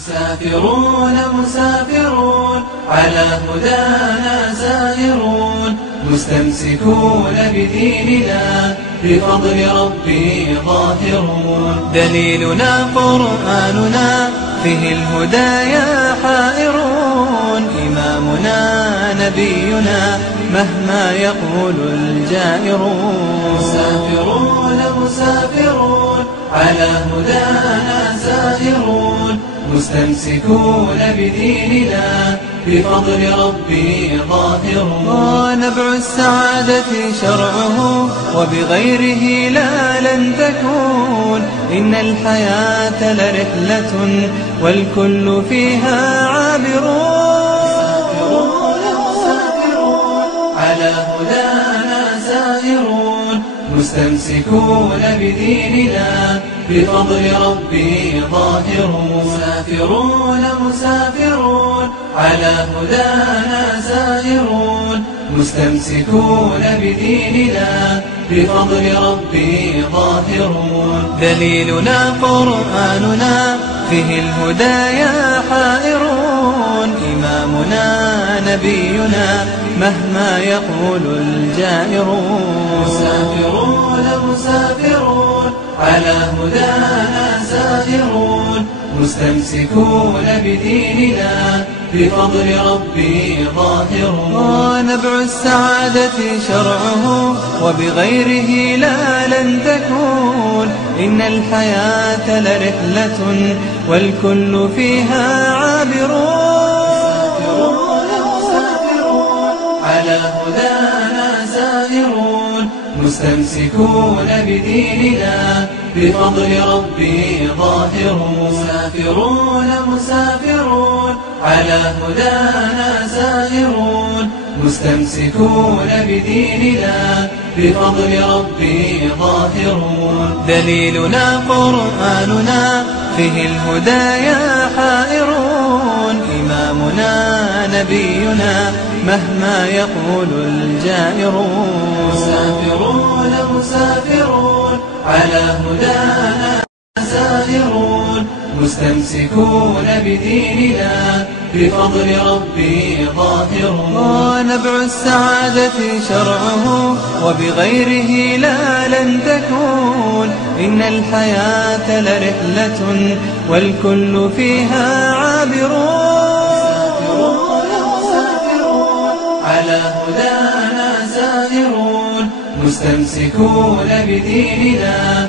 مسافرون مسافرون على هدانا سائرون، مستمسكون بديننا بفضل ربي ظاهرون. دليلنا قرآننا فيه الهدايا حائرون، إمامنا نبينا مهما يقول الجائرون. مسافرون مسافرون على هدانا سائرون، مستمسكون بديننا بفضل ربي ظاهرون. نبع السعادة شرعه وبغيره لا لن تكون، إن الحياة لرحلة والكل فيها عابرون. مسافرون على هدانا سائرون، مستمسكون بديننا بفضل ربي ظاهرون. مسافرون مسافرون على هدانا سائرون، مستمسكون بديننا بفضل ربي ظاهرون. دليلنا قرآننا فيه الهدايا حائرون، إمامنا نبينا مهما يقول الجائرون. مسافرون مسافرون على هدانا سائرون، مستمسكون بديننا بفضل ربي ظاهرون. نبع السعادة شرعه وبغيره لا لن تكون، إن الحياة لرحلة والكل فيها عابرون. مسافرون على هدانا سائرون، مستمسكون بديننا بفضل ربي ظاهرون. مسافرون مسافرون على هدانا سائرون، مستمسكون بديننا بفضل ربي ظاهرون. دليلنا قرآننا فيه الهدايا حائرون، إمامنا نبينا مهما يقول الجائرون. مسافرون مسافرون على هدانا سائرون، مستمسكون بديننا بفضل ربي ظاهرون. نبع السعادة شرعه وبغيره لا لن تكون، إن الحياة لرحلة والكل فيها عابرون. مسافرون على هدانا سائرون، مستمسكون بديننا